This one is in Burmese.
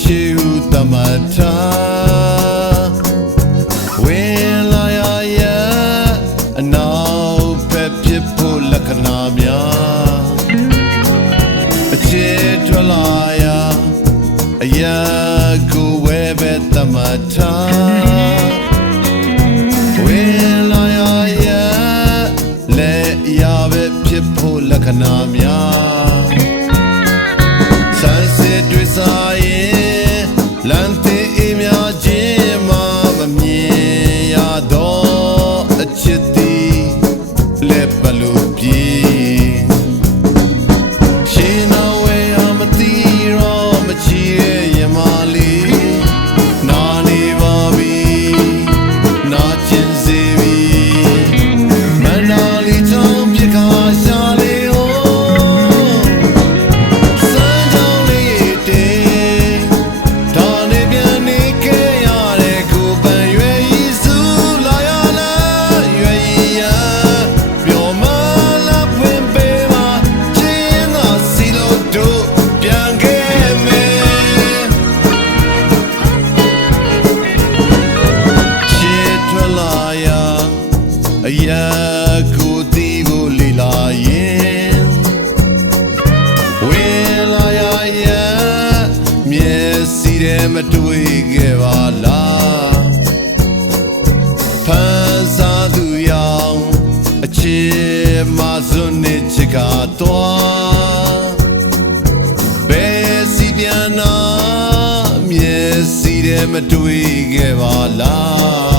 ရှိဟုတမထားဝင်းလာရအနောက်ဖက်ဖြစ်ဖို့လက္ခဏာများအခြေထွက်လာရအရာကိုဝဲပဲတမထားဝင်းလာရလက်ရပဲဖြစ်ဖို့လက္ခဏာများဆန်းစစ်တွေ့စားရင်လမ်းသေးအေးများခြင်းမှမမြင်ရတော့အချစ်သည်လက်ပလို့ပြေရှင်နာဝဲအမတီရောမချီရဲ့ရမလေးနာနေပါပြီနာကျင်စေပြီမနာလီချောင်းပြခါရှာလေဟိုစမ်းကြောင်းလေးတေဒါနေပြန်နေခဲ့ရတဲ့ကိုပန်ရွယ်ဤစုလာရလားရွယ်ဤရပြောမလားဖွင့်ပေးပါချင်းသာစီလို့တို့ပြန်ခဲ့မယ်ချစ်ထွက်လာရအရာကိုတီးဖို့လီလာရင်ဝင်းလာရမျက်စိထဲမတွေ့ခဲ့ပါလားဖန်စားသူရောင်အချစ်မစွန်းနေချစ်ကတော့ဘယ်စီပြန်နာမျက်စိထဲမတွေ့ခဲ့ပါလား